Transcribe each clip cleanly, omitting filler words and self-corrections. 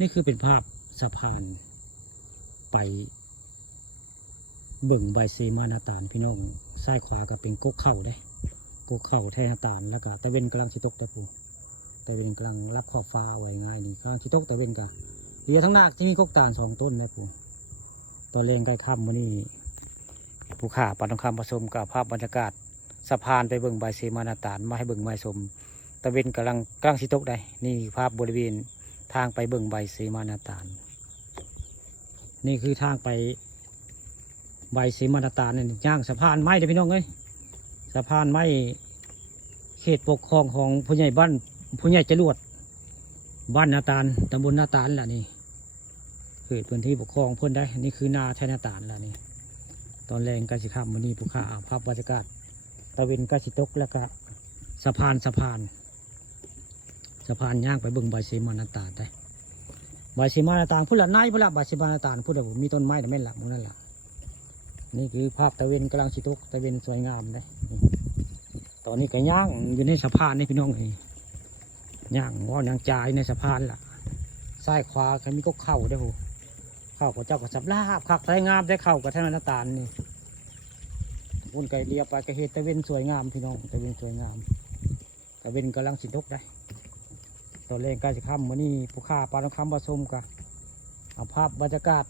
นี่คือเป็นภาพสะพานไปเบิ่งใบเซมานาตาลพี่น้องซ้ายขวาก็เป็นกกเข่าได้กกเข่าแทนาตาลแล้วก็ตะเวนกำลังชิตกตะปูตะเวนกำลังรับขอบฟ้าไว้ง่ายนี่กำลังชิตกตะเวนกะเรียทั้งหน้าที่มีกกตาล2 ต้นนะปูตอนแรงใกล้ค่ำวันนี้ผู้ข่าปานทองคำผสมกับภาพบรรยากาศสะพานไปเบิ่งใบเซมานาตาลมาให้เบิ่งไม้สมตะเวนกำลังชิตกได้นี่ภาพบริเวณทางไปเบิ่งใบเซมานาตาลนี่คือทางไปใบเซมานาตาลเนี่ยย่างสะพานไม้เด้อพี่น้องเอ้ยสะพานไม้เขตปกครองของผู้ใหญ่บ้านผู้ใหญ่จรวดบ้านนาตาลตำบลนาตาลล่ะนี่เขตพื้นที่ปกครองเพื่อนได้นี่คือนาแทนาตาลล่ะนี่ตอนแรงกสิข้ามวันนี้ผู้ข่าภาพบรรยากาศตะเวนกสิตกแล้วก็สะพานย่างไปเบิ่งใบเซมานาตาลได้ใบเซมานาตาลพุ่นละนายพุ่นละใบเซมานาตาลพุ่นละผมมีต้นไม้แต่แม่นหลักมันนั่นแหละนี่คือภาพตะเวนกำลังชิตกตะเวนสวยงามเลยตอนนี้ก็ย่างอยู่ในสะพานนี่พี่น้องย่างว่ายางจ่ายในสะพานล่ะซ้ายขวาก็มีก็เข่าได้โหเข่าของเจ้าก็สับลาบคักสวยงามได้เข่ากับแท่นนาตาลนี่วนไก่เรียบไปก็เห็นตะเวนสวยงามพี่น้องตะเวนสวยงามตะเวนกำลังชิตกได้ตอนแรกใกล้จะค่ำวันนี้ผู้ข่าปลาต้องคำผสมกันเอาภาพบรรยากาศ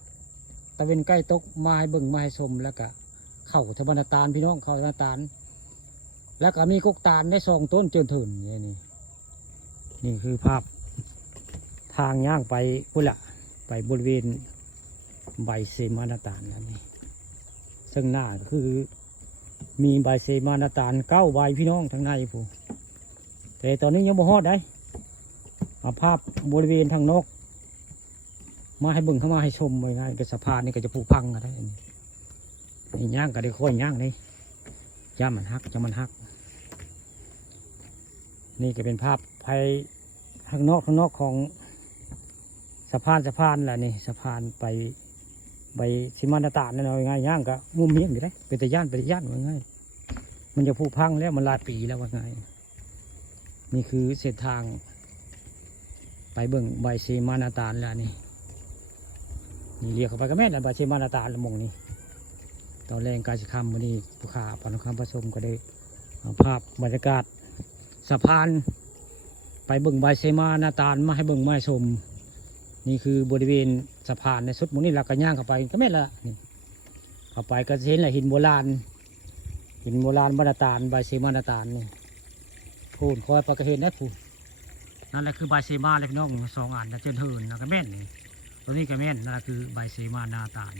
ตะเวนใกล้ตกมาให้เบิ่งมาให้ชมแล้วก็เข้าทบนาตาลพี่น้องเข้านาตาลแล้วก็มีกกตาลได้2 ต้นเจินถึงนี่คือภาพทางย่างไปพุ่นละไปบริเวณใบเซมานาตาลนั่นนี่ซึ่งหน้าก็คือมีใบเซมานาตาล9 ใบพี่น้องทางในผู้แต่ตอนนี้ยังบ่ฮอดได้เอาภาพบริเวณทางนอกมาให้เบิ่งเข้ามาให้ชมไว้ง่ายกับสะพานนี่ก็จะผุพังกันได้นี่ย่างก็ได้ค่อยย่างนี่ย่ามันหักจะมันหักนี่ก็เป็นภาพภายข้างนอกของสะพานแหละนี่สะพานไปใบชิมานาตาลนั่นเอาง่ายย่างก็มุมเมียงอยู่ได้เป็นแต่ย่านว่าง่ายมันจะผุพังแล้วมันลายปีแล้วว่าง่ายนี่คือเส้นทางไปเบิ่งใบเซมานาตาลแล้วนี่เรียกเข้าไปก็แม่นใบเซมานาตาลละมงนี่ตอนแรงการสิคำวันนี้ผู้ข่าปานคำผสมก็ได้เอาภาพบรรยากาศสะพานไปเบิ่งใบเซมานาตาลมาให้เบิ่งไม้ชมนี่คือบริเวณสะพานในสุดหมู่นี้เราก็ย่างเข้าไปก็แม่นละนี่เข้าไปก็เห็นแหละหินโบราณมานาตาลใบเซมานาตาลนี่พูนคอยประกเห็นได้พูนนั่นแหละคือใบเซมาเลยพี่น้อง2 อันนะเจนเทินนะก็แม่นนี่ตัวนี้ก็แม่นนั่นคือใบเซมานาตาล